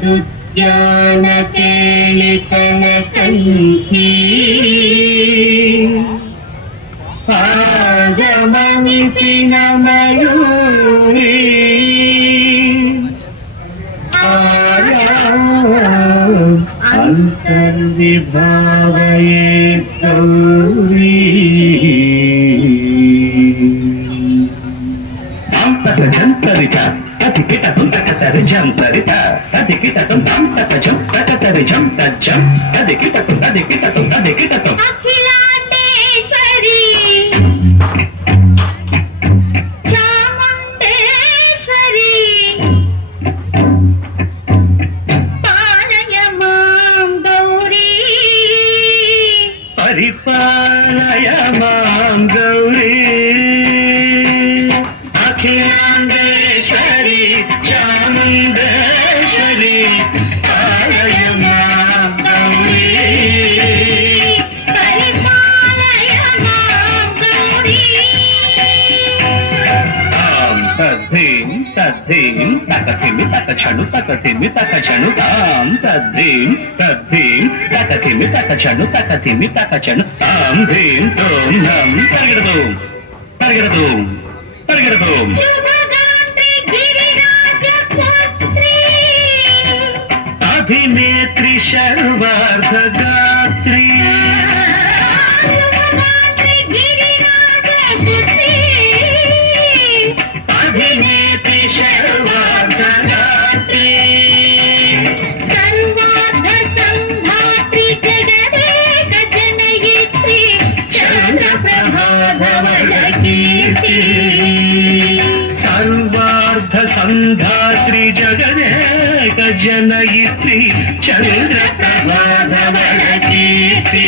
उपनिषदुद्यान केलितन सन्ति आगमनिति न मयूरी अंतर्विभावये गौरी जंतरिता ततिकिटं तकतरिजंतरिता ततिकिटं तकतजं तकतरिजं तज्जं ततिकिटं अखिलांडेश्वरी चामुंडेश्वरी पालय मां गौरी परिपालय मां गौरी अखिलांडेश्वरी चामुंडेश्वरी पालय मां गौरी परिपालय मां गौरी तद्धीं तद्धीं तकथिमि तकछनु तकथिमि तकछनु तां तद्धीं तद्धीं तकथिमि तकछनु तकथिमि तकछनु तां धीं तों धं तर्गिडदूं तर्गिडदूं तर्गिडदूं अभिनेत्री सर्वार्धगात्री अभिनेत्री सर्वार्धगात्री सर्वार्ध संधात्री जगदेक जनयित्री चन्द्रप्रभाधवलकीर्ति सर्वार्ध संधात्री जगदेक जनयित्री चन्द्रप्रभाधवलकीर्ति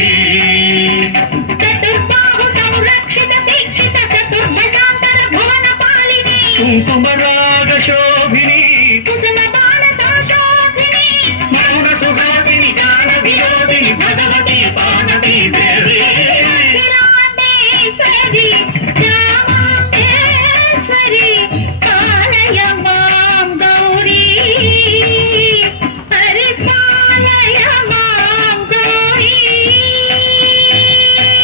चतुर्बाहु संरक्षित दीक्षित चतुर्भुजान्तर भुवनपालिनी कुङ्कुमराग शोभिनी कुसुम बाण संशोभिनी मौन सुहासिनी ज्ञान विनोदिनी भगवती पार्वती देवी अखिलांडेश्वरी चामुंडेश्वरी पालय मां गौरी परिपालय मां गौरी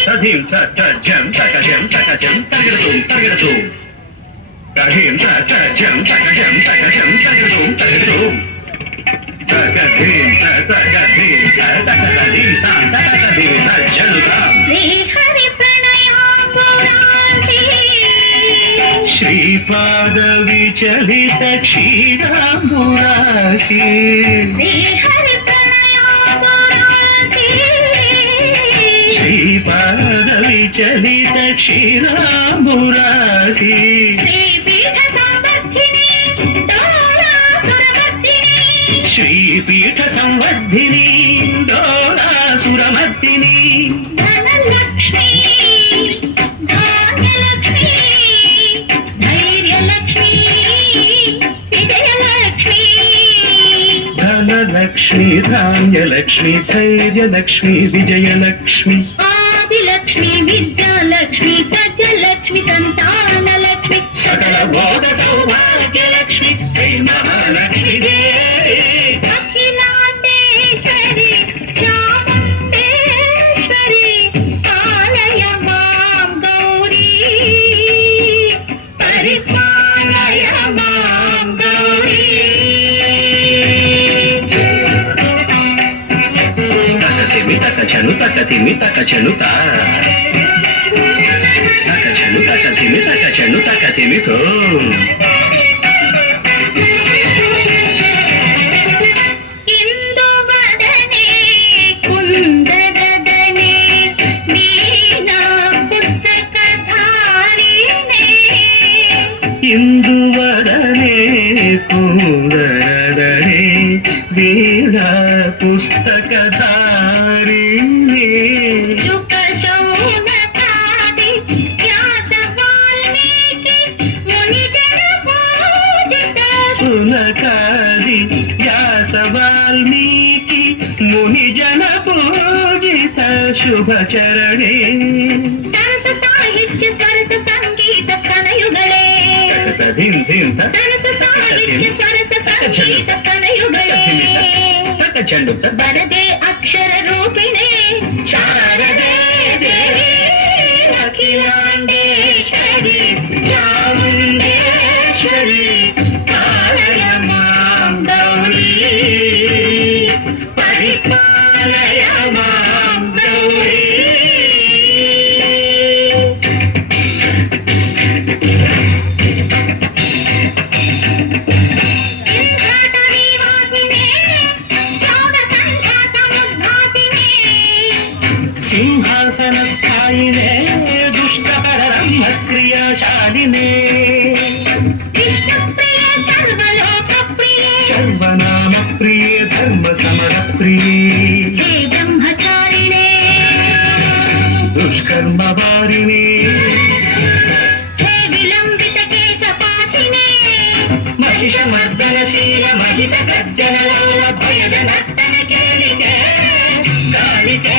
तधीं तजं तकजं तकजं तर्गिडदूं तर्गिडदूं तधीं तजं तकजं तकजं तर्गिडदूं तर्गिडदूं तकधीं तकधीं तकधीं तां तकधीं तज्जनु तां श्रीहरि प्रणयाम्बुरासी श्रीपादविचलित क्षीराम्बुरासी श्रीहरि प्रणयाम्बुरासी श्रीपादविचलित क्षीराम्बुरासी श्रीपीठ संवर्धिनी डोलासुरमर्दिनी श्रीपीठ संवर्धिनी डोलासुरमर्दिनी धनलक्ष्मी धान्यलक्ष्मी धैर्यलक्ष्मी विजयलक्ष्मी धनलक्ष्मी धान्यलक्ष्मी धैर्यलक्ष्मी विजयलक्ष्मी आदिलक्ष्मी विद्यालक्ष्मी गजलक्ष्मी संतानलक्ष्मी सकल भोग सौभाग्यलक्ष्मी श्री महालक्ष्मी देवी अखिलांडेश्वरी चामुंडेश्वरी पालय मां गौरी परिपालय मां गौरी तकथिमि तकछनु तकथिमि तकछनु ता तकछनु तकथिमि तकछनु तकथिमि तों इंदुवदने कुंदरदने वीणा पुस्तकधारिणे इंदुवदने कुंदरदने वीणा पुस्तकधारिणे शुक शौनकादि व्यास वाल्मीकि मुनिजन पूजित शुनकादि व्यास वाल्मीकि मुनिजन पूजित शुभ चरणे सरस साहित्य सरस संगीत प्रणयुगले सरस साहित्य ಸರಸ ಸಂಗೀತ ಕನಯುಗಳೇ ಚೆಂಡು ಬರದೆ ಅಕ್ಷರ ರೂಪಿಣೆ ಶಾರದೆ ದೇವಿ ಅಖಿಲಾಂಡೇಶ್ವರಿ ಚಾಮುಂಡೇಶ್ವರಿ ಕಾಲಯ ಮಾಂ ಗೌರಿ ಪರಿಪಾಲಯ ಮಾಂ ಗೌರಿ ಸಿಂಹಾಸನಸ್ಥಾಯಿನೇ ದುಷ್ಟಹರ ಬ್ರಹ್ಮ ಕ್ರಿಯಾಶಾಲಿನೇ ಕೃಷ್ಣಪ್ರಿಯ ಸರ್ವಲೋಕಪ್ರಿಯೆ ಸರ್ವನಾಮ ಪ್ರಿಯೇ ಧರ್ಮ ಸಮರ ಪ್ರಿಯೇ ಹೇ ಬ್ರಹ್ಮಚಾರಿಣೇ ದುಷ್ಕರ್ಮ ವಾರಿಣೇ ಹೇ ವಿಲಂಬಿತ ಕೇಶಪಾಶಿನೇ ಮಹಿಷ ಮರ್ದನಶೀಲ ಮಹಿತ ಗರ್ಜನ ಲೋಲ ಭಯದ ನರ್ತನ ಕೇಳಿಕೆ ಕಾಳಿಕೆ